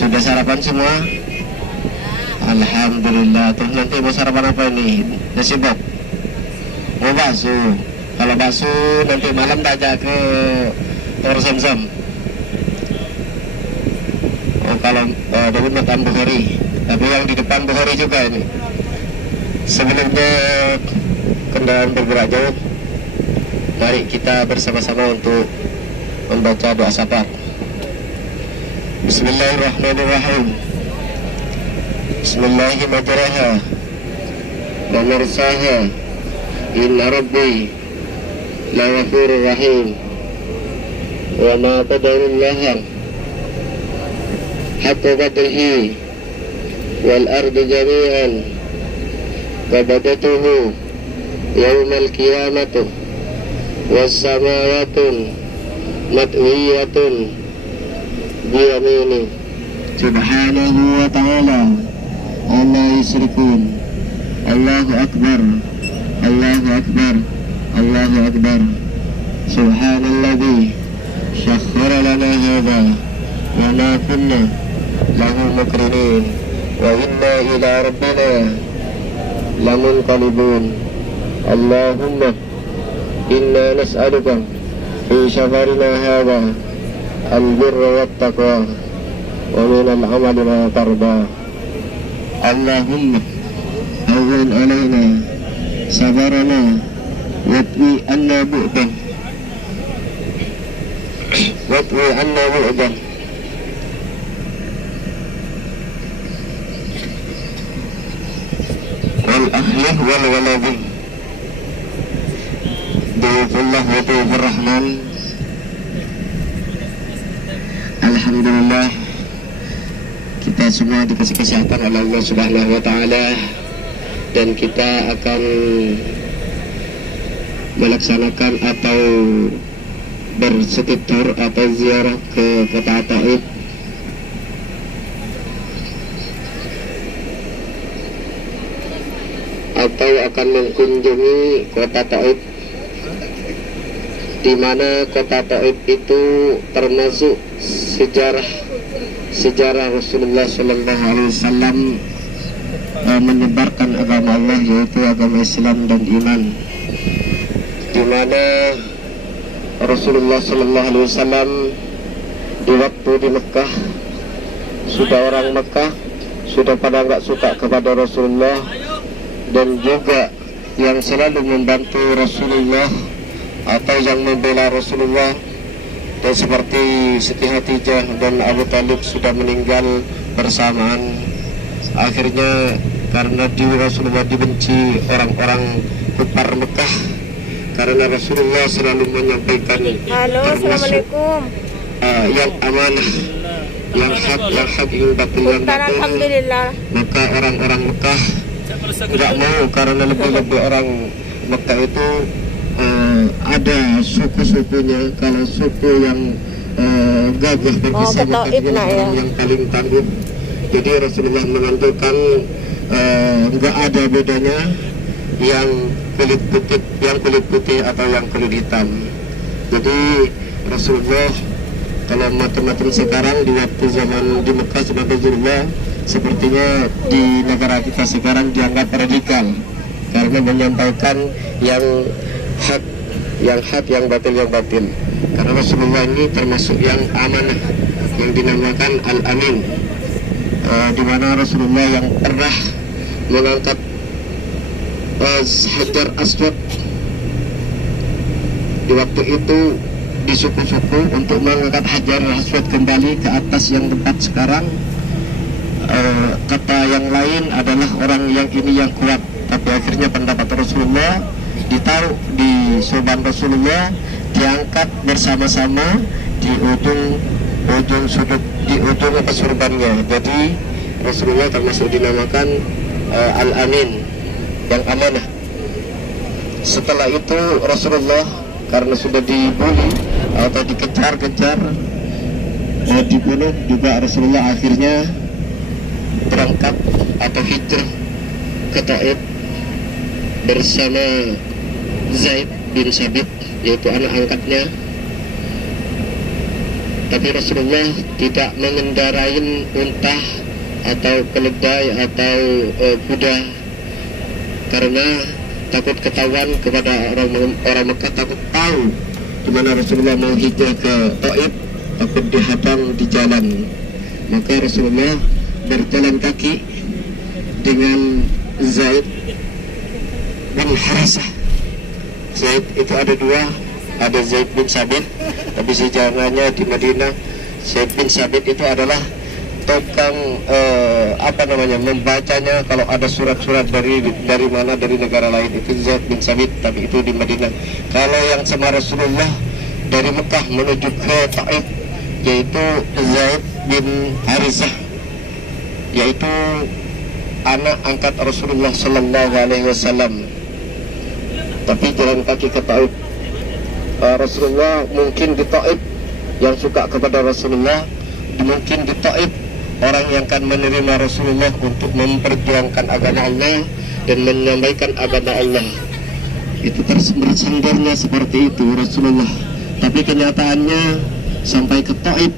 Sudah sarapan semua? Alhamdulillah. Terus nanti mau sarapan apa ini? Nasi bob? Mau bakso? Kalau bakso nanti malam tak ajak ke Tor Samsam. Oh, kalau Daud makan Bukhari, tapi yang di depan Bukhari juga ini. Sebelumnya kendaraan bergerak jauh, mari kita bersama-sama untuk membaca doa syafaat. Bismillahirrahmanirrahim. Bismillahi majraha wa mursaha, inna rabbi la ghafurur rahim, wa ma qadarullaha hatta qadrihi wal ardu jami'an wa badatuhu yawmal qiyamatu was samawatun matwiyatun biyamini subhanahu wa ta'ala amma yusrikun. Allahu akbar, Allahu akbar, Allahu akbar. Subhanalladzi syakhkhara lana hadza wa ma kunna lahu muqrinin wa inna ila rabbina lamunqalibun. Allahumma inna nas'aluka fi safarina hadza al-birra wat taqwa wa min al-amali ma tarda. Allahumma awwin alaina sabarana watwi anna bu'dah watwi anna bu'dah wal ahlih wal waladi bi'ullah wa bi'ur rahman. Alhamdulillah, kita semua dikasih kesehatan oleh Allah Subhanahu wa ta'ala, dan kita akan melaksanakan atau bersetutur atau ziarah ke kota Taif atau akan mengunjungi kota Taif, di mana kota Taif itu termasuk sejarah Rasulullah Sallallahu Alaihi Wasallam menyebarkan agama Allah, yaitu agama Islam dan iman, di mana Rasulullah Sallallahu Alaihi Wasallam di waktu di Mekah, sudah orang Mekah sudah pada nggak suka kepada Rasulullah, dan juga yang selalu membantu Rasulullah atau yang membela Rasulullah, dan seperti Siti Khadijah dan Abu Talib sudah meninggal bersamaan. Akhirnya karena Rasulullah dibenci orang-orang kufar Mekah, karena Rasulullah selalu menyampaikan Assalamualaikum, yang amanah, yang hak yang batil, yang batil. Alhamdulillah. Maka orang-orang Mekah tidak mau, karena lebih-lebih orang Mekah itu ada suku-sukunya. Kalau suku yang gagah dan bisa orang yang paling tangguh. Jadi Rasulullah menentukan nggak ada bedanya yang kulit putih atau yang kulit hitam. Jadi Rasulullah, kalau macam-macam sekarang di waktu zaman di Mekah sebagai Rasulullah, sepertinya di negara kita sekarang dianggap radikal karena menyampaikan yang hak, yang batil. Karena Rasulullah ini termasuk yang amanah, yang dinamakan Al-Amin, di mana Rasulullah yang pernah mengangkat Hajar Aswad di waktu itu di suku-suku untuk mengangkat Hajar Aswad kembali ke atas yang tempat sekarang. Kata yang lain adalah orang yang ini yang kuat, tapi akhirnya pendapat Rasulullah ditaruh di sorban Rasulullah, diangkat bersama-sama di ujung sudut, di ujung sorbannya. Jadi Rasulullah termasuk dinamakan Al-Amin, yang amanah. Setelah itu Rasulullah karena sudah dibuli atau dikejar-kejar, dibunuh juga, Rasulullah akhirnya berangkat atau hijrah ke Taif bersama Zaid bin Sabit, yaitu anak angkatnya. Tapi Rasulullah tidak mengendarai unta atau keledai atau kuda karena takut ketahuan kepada orang Mekah, takut tahu di mana Rasulullah mau hijrah ke Taif, takut dihadang di jalan. Maka Rasulullah berjalan kaki dengan Zaid bin Harisah. Zaid itu ada dua, ada Zaid bin Sabit, tapi sejarahnya di Madinah Zaid bin Sabit itu adalah tukang membacanya. Kalau ada surat-surat dari mana, dari negara lain, itu Zaid bin Sabit, tapi itu di Madinah. Kalau yang sama Rasulullah dari Mekah menuju ke Taif, yaitu Zaid bin Harisah, yaitu anak angkat Rasulullah Sallallahu Alaihi Wasallam. Tapi jalan kaki ke Taif. Rasulullah mungkin di Taif yang suka kepada Rasulullah, mungkin di Taif orang yang akan menerima Rasulullah untuk memperjuangkan agama Allah dan menyampaikan agama Allah. Itu bersandarnya seperti itu Rasulullah. Tapi kenyataannya sampai ke Taif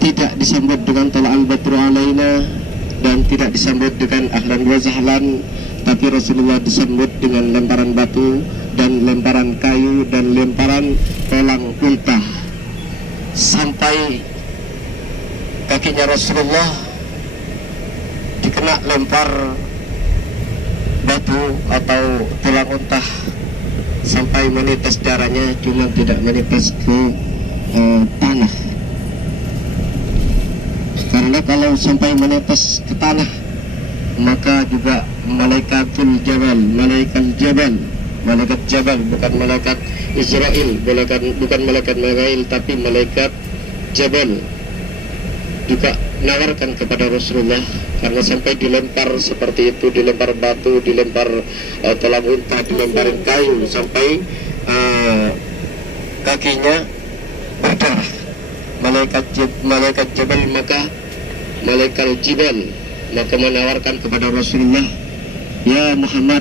tidak disambut dengan tolaan batru alaina dan tidak disambut dengan ahlan wa sahlan, tapi Rasulullah disambut dengan lemparan batu dan lemparan kayu dan lemparan tolang unta. Sampai kakinya Rasulullah dikena lempar batu atau tulang unta sampai menetes darahnya, cuma tidak menetes ke tanah. Karena kalau sampai menetes ke tanah, maka juga malaikatul jabal, malaikat jabal, bukan malaikat Israel, bukan malaikat Mikail, tapi malaikat jabal juga nawarkan kepada Rasulullah, karena sampai dilempar seperti itu, dilempar batu, dilempar tulang unta, dilemparin kayu sampai kakinya berdarah. Malaikat jabal, maka malaikat jibal maka menawarkan kepada Rasulullah, ya Muhammad,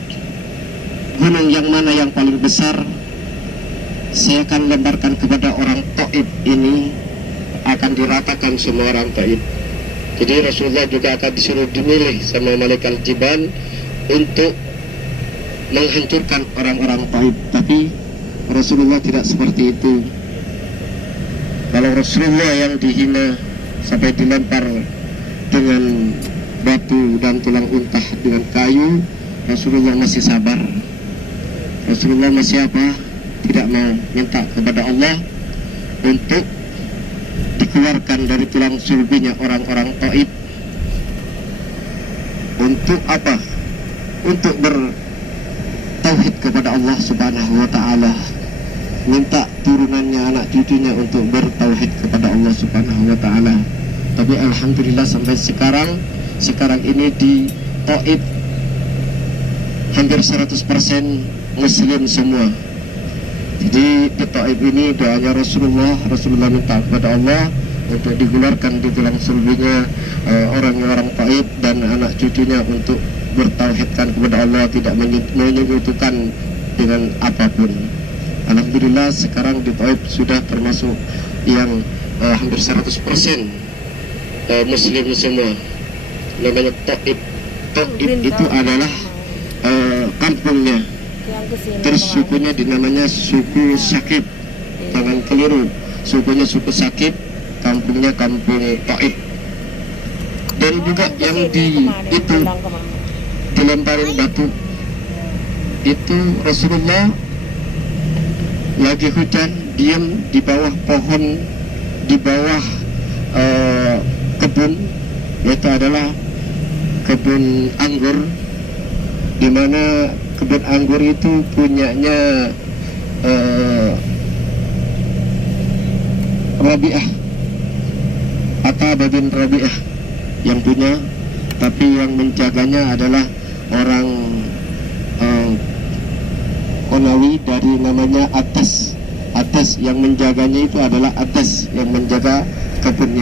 gunung yang mana yang paling besar? Saya akan lemparkan kepada orang Taif ini, akan diratakan semua orang Taif. Jadi Rasulullah juga akan disuruh dimilih sama malaikat jibal untuk menghancurkan orang-orang Taif. Tapi Rasulullah tidak seperti itu. Kalau Rasulullah yang dihina sampai dilempar dengan batu dan tulang unta dengan kayu, Rasulullah masih sabar. Rasulullah masih apa? Tidak mau minta kepada Allah untuk dikeluarkan dari tulang sulbinya orang-orang Taif. Untuk apa? Untuk bertauhid kepada Allah Subhanahu wa Ta'ala, minta turunannya, anak cucunya untuk bertauhid kepada Allah Subhanahu wa Ta'ala. Tapi alhamdulillah sampai sekarang ini di Taif hampir 100% muslim semua. Jadi di Taif ini doanya Rasulullah minta kepada Allah untuk dikeluarkan di tulang sulbinya orang-orang Taif dan anak cucunya untuk bertauhidkan kepada Allah, tidak menyekutukan dengan apapun. Alhamdulillah sekarang di Taif sudah termasuk yang hampir 100% muslim semua. Namanya Taif. Taif itu adalah kampungnya. Terus sukunya dinamanya suku Sakib. Jangan keliru, sukunya suku Sakib, kampungnya kampung Taif. Dan juga yang itu dilemparin batu itu Rasulullah lagi hujan, diam di bawah pohon, di bawah kebun, yaitu adalah kebun anggur, di mana kebun anggur itu punyanya Rabi'ah atau Babin Rabi'ah yang punya, tapi yang menjaganya adalah orang Konawi dari namanya Atas. Yang menjaganya itu adalah Atas yang menjaga kebunnya.